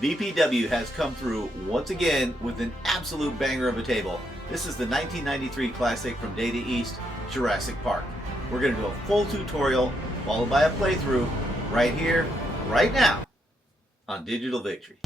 VPW has come through once again with an absolute banger of a table. This is the 1993 classic from Data East, Jurassic Park. We're going to do a full tutorial followed by a playthrough right here, right now on Digital Victory.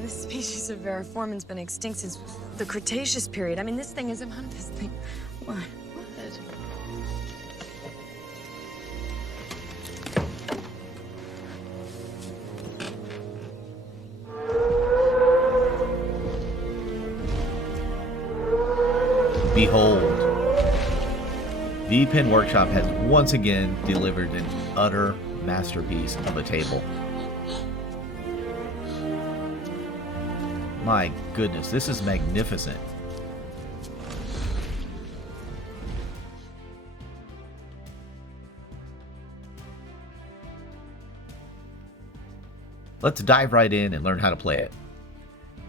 This species of variformin's been extinct since the Cretaceous period. I mean, this thing is about this thing. What? Behold, VPin Workshop has once again delivered an utter masterpiece of a table. My goodness, this is magnificent. Let's dive right in and learn how to play it.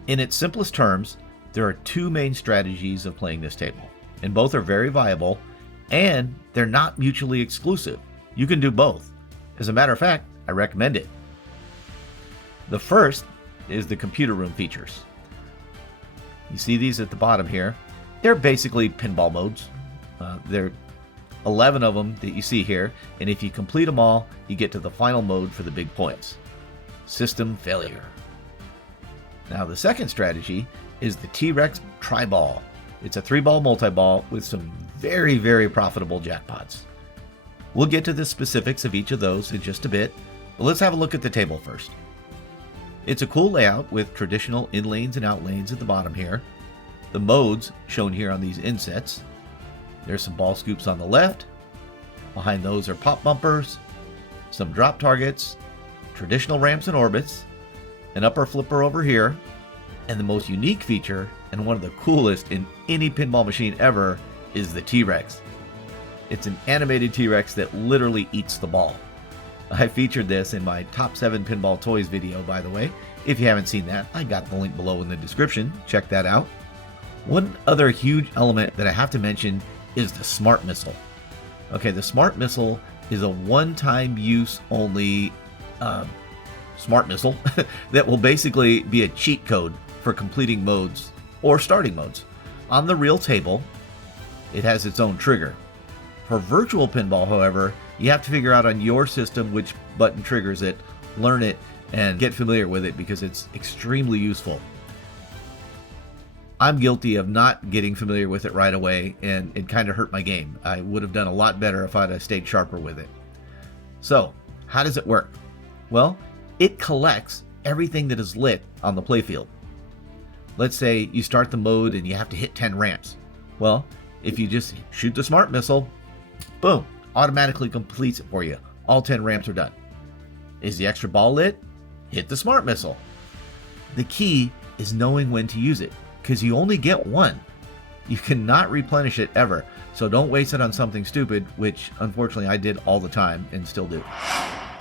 In its simplest terms, there are two main strategies of playing this table, and both are very viable, and they're not mutually exclusive. You can do both. As a matter of fact, I recommend it. The first is the computer room features. You see these at the bottom here. They're basically pinball modes. There are 11 of them that you see here, and if you complete them all, you get to the final mode for the big points. System failure. Now the second strategy is the T-Rex Tri-Ball. It's a 3-ball multi-ball with some very, very profitable jackpots. We'll get to the specifics of each of those in just a bit, but let's have a look at the table first. It's a cool layout with traditional in lanes and out lanes at the bottom here. The modes shown here on these insets. There's some ball scoops on the left. Behind those are pop bumpers, some drop targets, traditional ramps and orbits, an upper flipper over here, and the most unique feature, and one of the coolest in any pinball machine ever, is the T-Rex. It's an animated T-Rex that literally eats the ball. I featured this in my top 7 pinball toys video, by the way. If you haven't seen that, I got the link below in the description. Check that out. One other huge element that I have to mention is the Smart Missile. Okay, the Smart Missile is a one-time use only Smart Missile that will basically be a cheat code for completing modes or starting modes. On the real table, it has its own trigger. For Virtual Pinball, however, you have to figure out on your system which button triggers it, learn it, and get familiar with it because it's extremely useful. I'm guilty of not getting familiar with it right away, and it kind of hurt my game. I would have done a lot better if I'd have stayed sharper with it. So, how does it work? Well, it collects everything that is lit on the playfield. Let's say you start the mode and you have to hit 10 ramps. Well, if you just shoot the Smart Missile, boom, automatically completes it for you. All 10 ramps are done. Is the extra ball lit? Hit the Smart Missile. The key is knowing when to use it, because you only get one. You cannot replenish it ever, so don't waste it on something stupid, which unfortunately I did all the time and still do.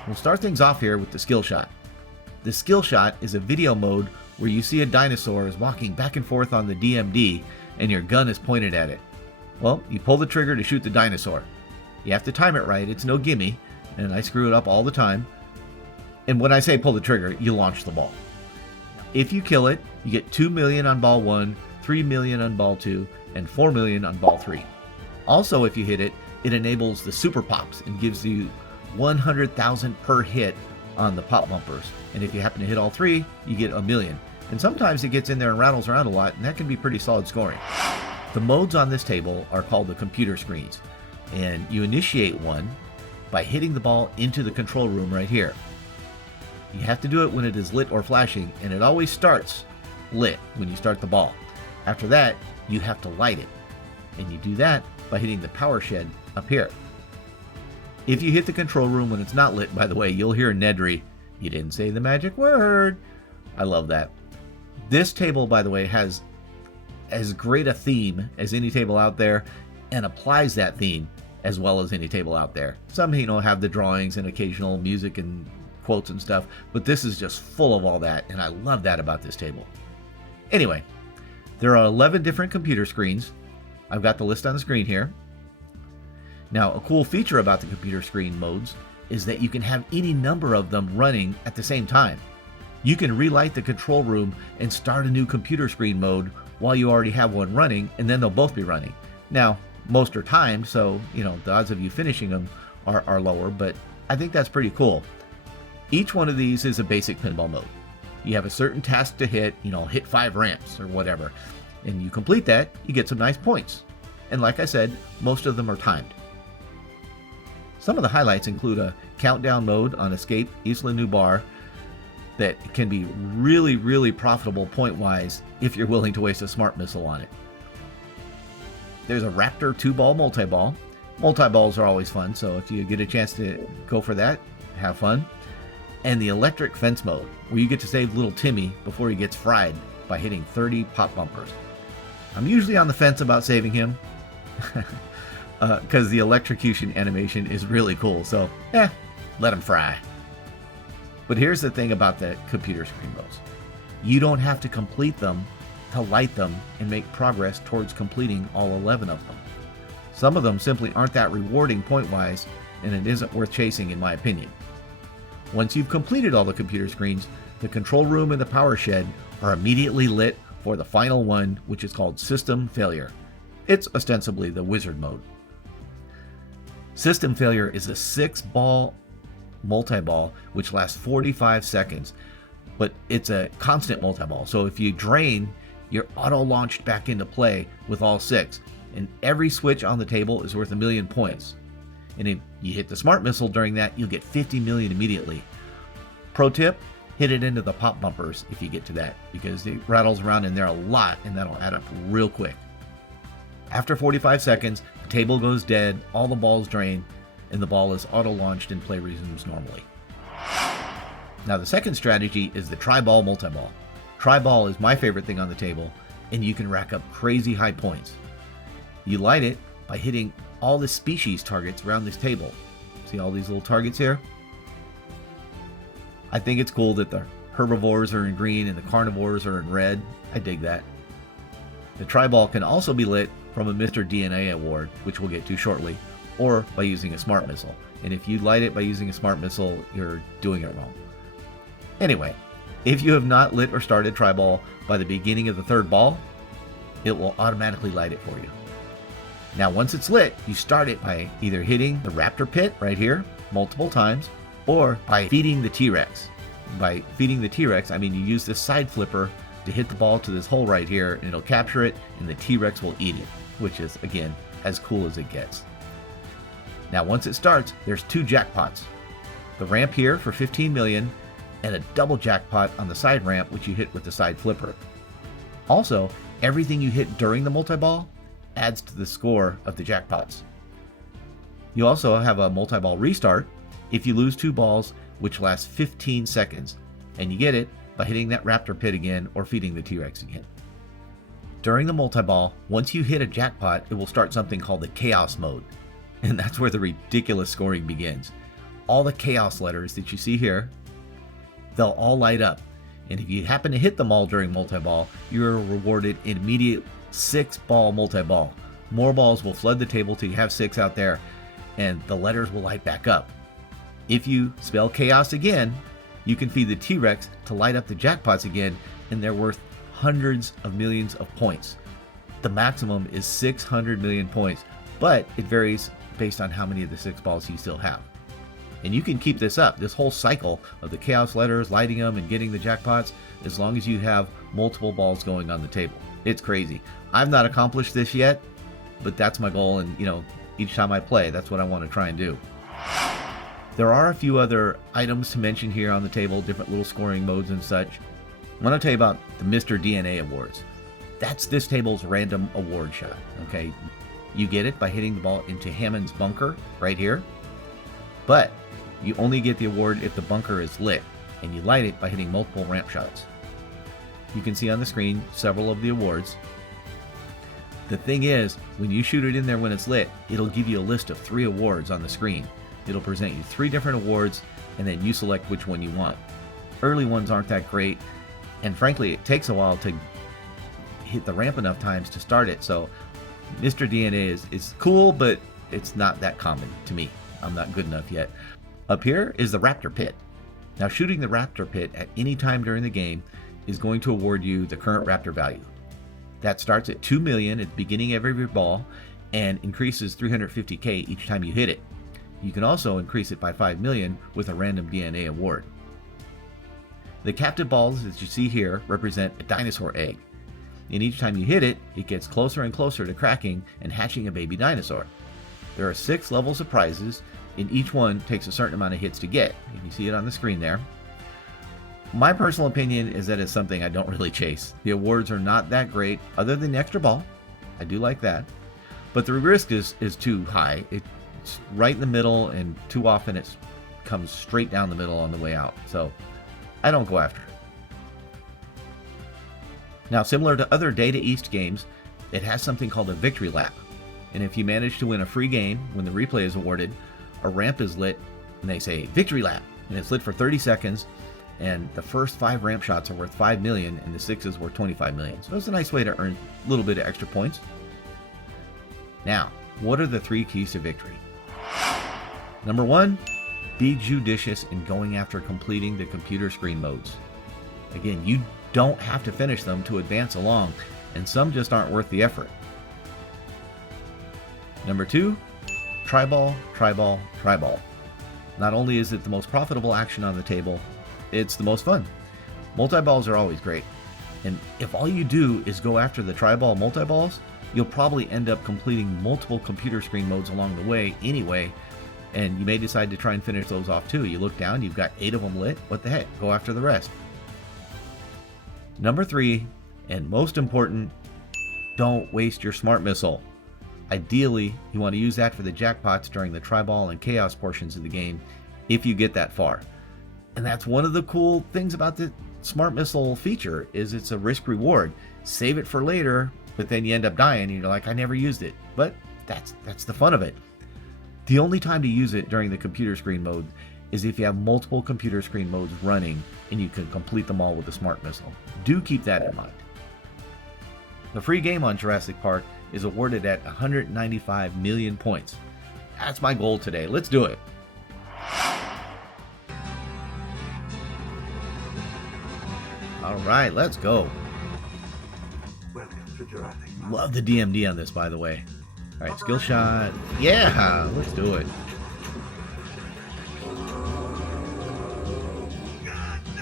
We'll start things off here with the skill shot. The skill shot is a video mode where you see a dinosaur is walking back and forth on the DMD and your gun is pointed at it. Well, you pull the trigger to shoot the dinosaur. You have to time it right, it's no gimme, and I screw it up all the time. And when I say pull the trigger, you launch the ball. If you kill it, you get 2 million on ball 1, 3 million on ball 2, and 4 million on ball 3. Also, if you hit it, it enables the super pops and gives you 100,000 per hit on the pop bumpers. And if you happen to hit all 3, you get 1 million. And sometimes it gets in there and rattles around a lot, and that can be pretty solid scoring. The modes on this table are called the computer screens, and you initiate one by hitting the ball into the control room right here. You have to do it when it is lit or flashing, and it always starts lit when you start the ball. After that, you have to light it, and you do that by hitting the power shed up here. If you hit the control room when it's not lit, by the way, you'll hear Nedry, "You didn't say the magic word." I love that. This table, by the way, has as great a theme as any table out there and applies that theme as well as any table out there. Some, have the drawings and occasional music and quotes and stuff, but this is just full of all that, and I love that about this table. Anyway, there are 11 different computer screens. I've got the list on the screen here. Now, a cool feature about the computer screen modes is that you can have any number of them running at the same time. You can relight the control room and start a new computer screen mode while you already have one running, and then they'll both be running. Now, most are timed, so the odds of you finishing them are lower, but I think that's pretty cool. Each one of these is a basic pinball mode. You have a certain task to hit, hit 5 ramps or whatever, and you complete that, you get some nice points. And like I said, most of them are timed. Some of the highlights include a countdown mode on Escape Isla Nubar that can be really, really profitable point-wise if you're willing to waste a smart missile on it. There's a Raptor 2-ball multi-ball. Multi-balls are always fun, so if you get a chance to go for that, have fun. And the electric fence mode, where you get to save little Timmy before he gets fried by hitting 30 pop bumpers. I'm usually on the fence about saving him, because the electrocution animation is really cool, so let him fry. But here's the thing about the computer screen modes. You don't have to complete them to light them and make progress towards completing all 11 of them. Some of them simply aren't that rewarding point-wise, and it isn't worth chasing in my opinion. Once you've completed all the computer screens, the control room and the power shed are immediately lit for the final one, which is called System Failure. It's ostensibly the wizard mode. System Failure is a 6-ball multi-ball which lasts 45 seconds, but it's a constant multi-ball. So if you drain, you're auto-launched back into play with all 6, and every switch on the table is worth 1,000,000 points. And if you hit the smart missile during that, you'll get 50 million immediately. Pro tip, hit it into the pop bumpers if you get to that, because it rattles around in there a lot and that'll add up real quick. After 45 seconds, the table goes dead, all the balls drain, and the ball is auto-launched and play resumes normally. Now the second strategy is the tri-ball multi-ball. Tri-ball is my favorite thing on the table, and you can rack up crazy high points. You light it by hitting all the species targets around this table. See all these little targets here? I think it's cool that the herbivores are in green and the carnivores are in red. I dig that. The tri-ball can also be lit from a Mr. DNA award, which we'll get to shortly, or by using a smart missile. And if you light it by using a smart missile, you're doing it wrong. Anyway, if you have not lit or started tri-ball by the beginning of the 3rd ball, it will automatically light it for you. Now once it's lit, you start it by either hitting the Raptor pit right here multiple times, or by feeding the T-Rex. By feeding the T-Rex, I mean you use this side flipper to hit the ball to this hole right here, and it'll capture it, and the T-Rex will eat it, which is, again, as cool as it gets. Now once it starts, there's 2 jackpots. The ramp here for 15 million, and a double jackpot on the side ramp, which you hit with the side flipper. Also, everything you hit during the multi-ball adds to the score of the jackpots. You also have a multi-ball restart if you lose 2 balls, which lasts 15 seconds, and you get it by hitting that Raptor pit again or feeding the T-Rex again. During the multi-ball, once you hit a jackpot, it will start something called the Chaos mode, and that's where the ridiculous scoring begins. All the Chaos letters that you see here, they'll all light up, and if you happen to hit them all during multi-ball, you're rewarded an immediate 6-ball multi-ball. More balls will flood the table till you have 6 out there, and the letters will light back up. If you spell Chaos again, you can feed the T-Rex to light up the jackpots again, and they're worth hundreds of millions of points. The maximum is 600 million points, but it varies based on how many of the 6 balls you still have. And you can keep this up, this whole cycle of the Chaos letters, lighting them and getting the jackpots, as long as you have multiple balls going on the table. It's crazy. I've not accomplished this yet, but that's my goal, and each time I play, that's what I want to try and do. There are a few other items to mention here on the table, different little scoring modes and such. I want to tell you about the Mr. DNA awards. That's this table's random award shot, okay? You get it by hitting the ball into Hammond's bunker right here, but you only get the award if the bunker is lit, and you light it by hitting multiple ramp shots. You can see on the screen several of the awards. The thing is, when you shoot it in there when it's lit, it'll give you a list of 3 awards on the screen. It'll present you 3 different awards, and then you select which one you want. Early ones aren't that great, and frankly, it takes a while to hit the ramp enough times to start it, so Mr. DNA is cool, but it's not that common to me. I'm not good enough yet. Up here is the Raptor Pit. Now, shooting the Raptor Pit at any time during the game is going to award you the current Raptor value. That starts at 2 million at the beginning of every ball and increases 350k each time you hit it. You can also increase it by 5 million with a random DNA award. The captive balls, as you see here, represent a dinosaur egg. And each time you hit it, it gets closer and closer to cracking and hatching a baby dinosaur. There are 6 levels of prizes, and each one takes a certain amount of hits to get. You can see it on the screen there. My personal opinion is that it's something I don't really chase. The awards are not that great, other than the extra ball. I do like that. But the risk is too high. It's right in the middle, and too often it comes straight down the middle on the way out. So I don't go after it. Now, similar to other Data East games, it has something called a victory lap. And if you manage to win a free game when the replay is awarded, a ramp is lit and they say victory lap, and it's lit for 30 seconds. And the first 5 ramp shots are worth 5 million, and the 6s worth 25 million. So it's a nice way to earn a little bit of extra points. Now, what are the 3 keys to victory? Number 1, be judicious in going after completing the computer screen modes. Again, you don't have to finish them to advance along, and some just aren't worth the effort. Number 2, try ball, try ball, try ball. Not only is it the most profitable action on the table, it's the most fun. Multi-balls are always great. And if all you do is go after the tri-ball multi-balls, you'll probably end up completing multiple computer screen modes along the way anyway, and you may decide to try and finish those off too. You look down, you've got 8 of them lit. What the heck? Go after the rest. Number 3, and most important, don't waste your smart missile. Ideally, you want to use that for the jackpots during the tri-ball and chaos portions of the game, if you get that far. And that's one of the cool things about the smart missile feature, is it's a risk reward. Save it for later, but then you end up dying and you're like, I never used it. But that's the fun of it. The only time to use it during the computer screen mode is if you have multiple computer screen modes running and you can complete them all with the smart missile. Do keep that in mind. The free game on Jurassic Park is awarded at 195 million points. That's my goal today. Let's do it. All right, let's go. Welcome to Jurassic. Love the DMD on this, by the way. All right, skill shot. Yeah, let's do it.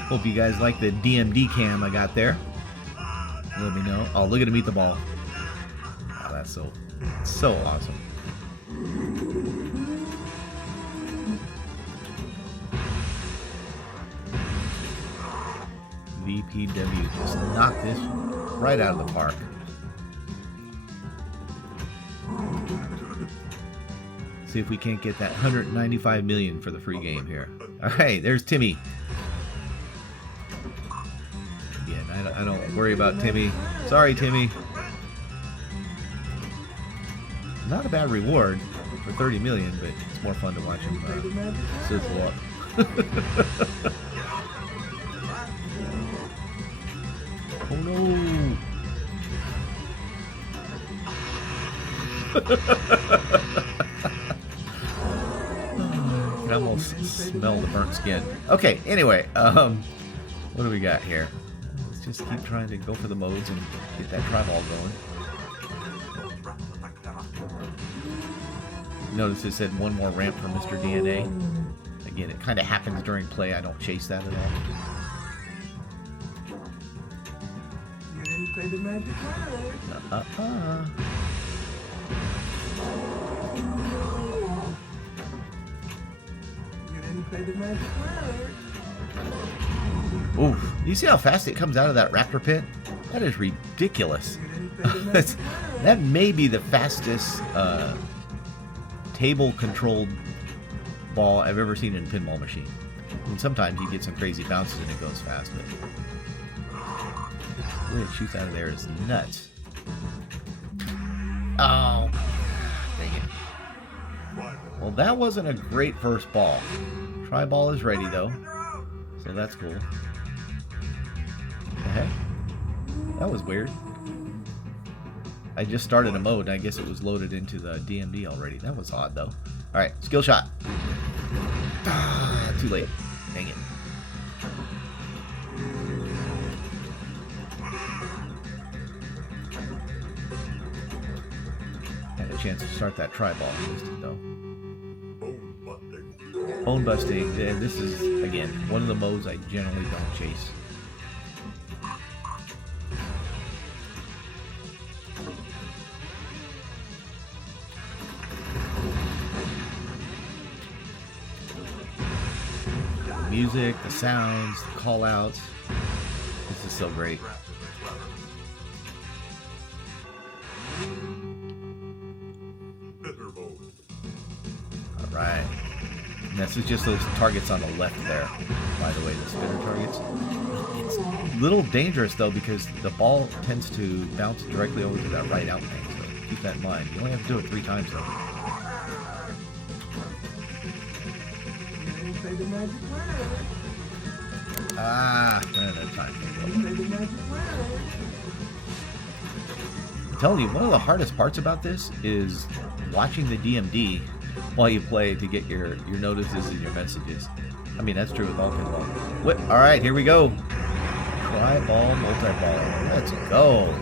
Hope you guys like the DMD cam I got there. Let me know. Oh, look at him eat the ball. Oh, that's so awesome. VPW just knocked this right out of the park. See if we can't get that 195 million for the free game here. All right, there's Timmy. Again, I don't worry about Timmy. Sorry, Timmy. Not a bad reward for 30 million, but it's more fun to watch him sizzle up. Oh no! I can almost smell the burnt skin. Okay, anyway, what do we got here? Let's just keep trying to go for the modes and get that tri-ball going. Notice it said one more ramp for Mr. DNA. Again, it kind of happens during play. I don't chase that at all. You didn't play the magic word. You didn't play the magic word. Oof. You see how fast it comes out of that raptor pit? That is ridiculous. That may be the fastest table-controlled ball I've ever seen in a pinball machine. I mean, sometimes you get some crazy bounces and it goes fast, but The way it shoots out of there is nuts. Oh, dang it. Well, that wasn't a great first ball. Tri-ball is ready, though. So that's cool. What the heck? That was weird. I just started a mode, and I guess it was loaded into the DMD already. That was odd, though. Alright, skill shot. Ah, too late. Dang it. Had a chance to start that tri-ball. I missed it, though. Bone busting. Yeah, this is, again, one of the modes I generally don't chase. The music, the sounds, the call-outs. This is so great. Alright. And this is just those targets on the left there, by the way, the spinner targets. It's a little dangerous, though, because the ball tends to bounce directly over to that right out thing, so keep that in mind. You only have to do it 3 times, though. Ah, ran out of time. I'm telling you, one of the hardest parts about this is watching the DMD while you play to get your notices and your messages. I mean, that's true with all pinball. What? All right, here we go. Tri-ball, multi-ball. Let's go.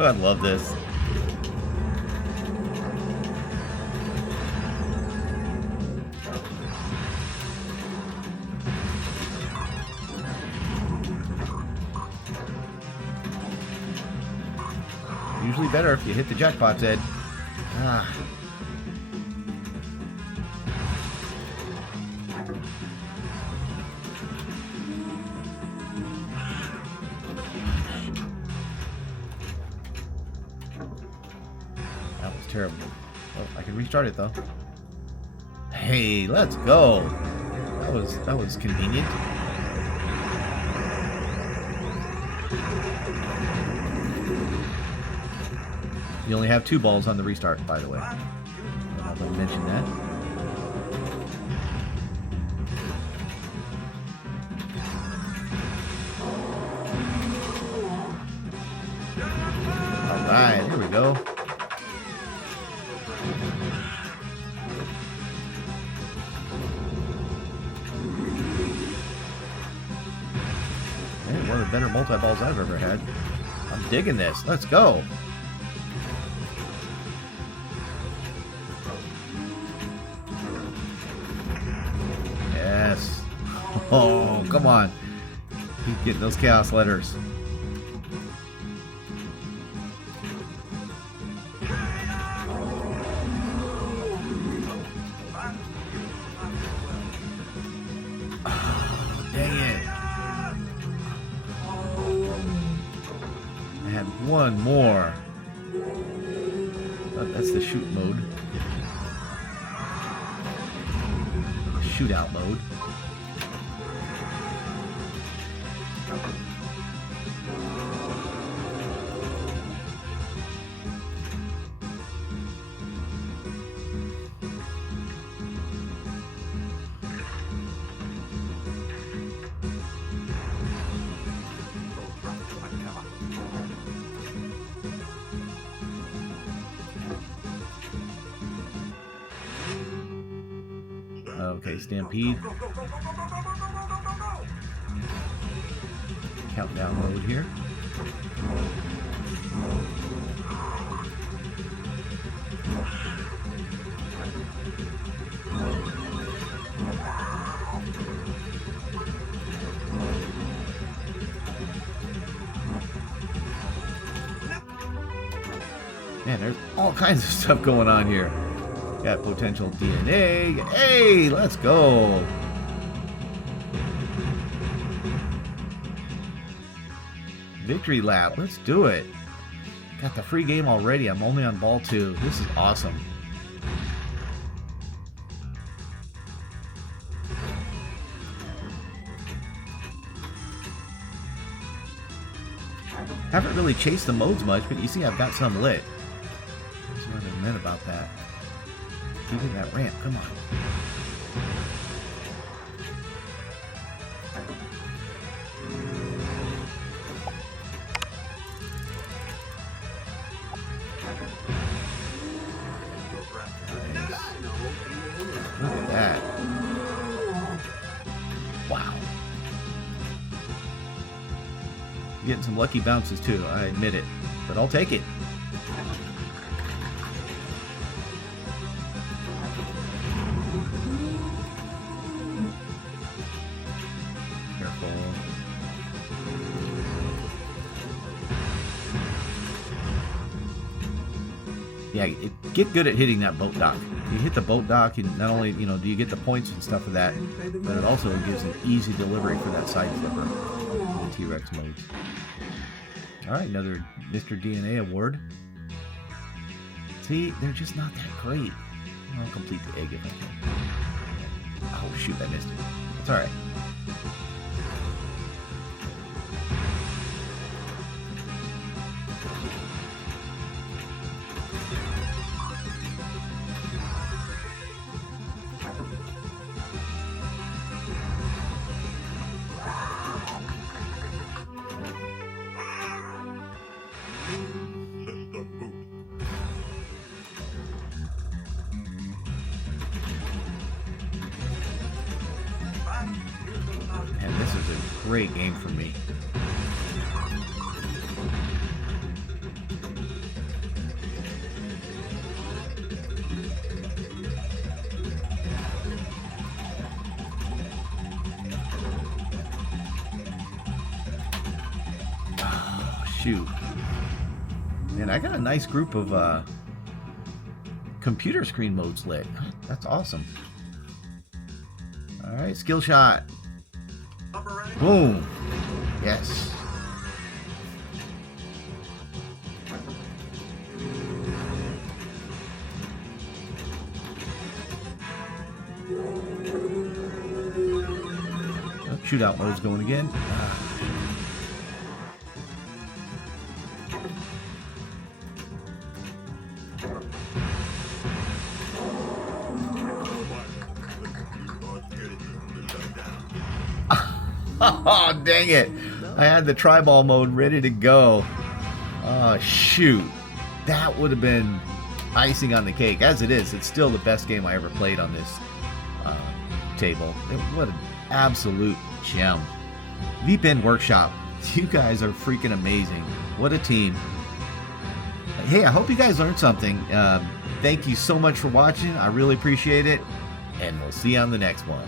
I love this. Usually better if you hit the jackpot, Ed. Ah. That was terrible. Oh, I can restart it though. Hey, let's go. That was convenient. You only have 2 balls on the restart, by the way. I'll mention that. Alright, here we go. Hey, one of the better multi-balls I've ever had. I'm digging this. Let's go. Yes. Oh, come on. Keep getting those chaos letters. Oh, dang it. I had one more. Oh, that's the shoot mode. Shootout mode. Okay, Stampede. Countdown mode here. Man, there's all kinds of stuff going on here. Got potential DNA. Hey, let's go. Victory lap. Let's do it. Got the free game already. I'm only on ball 2. This is awesome. Haven't really chased the modes much, but you see I've got some lit. That's what I meant about that. Give me that ramp, come on. Look at that. Wow. Getting some lucky bounces too, I admit it. But I'll take it. Careful. Yeah, get good at hitting that boat dock. You hit the boat dock, and not only, do you get the points and stuff for that, but it also gives an easy delivery for that side flipper in the T-Rex mode. Alright, another Mr. DNA award. See, they're just not that great. I'll complete the egg if I can. Oh shoot, I missed it. That's alright. And this is a great game for me. Oh, shoot. Man, I got a nice group of computer screen modes lit. That's awesome. Alright, skill shot. Boom. Yes. Oh, shootout mode's going again. Oh, dang it. I had the tri-ball mode ready to go. Oh, shoot. That would have been icing on the cake. As it is, it's still the best game I ever played on this table. What an absolute gem. VPN Workshop. You guys are freaking amazing. What a team. Hey, I hope you guys learned something. Thank you so much for watching. I really appreciate it. And we'll see you on the next one.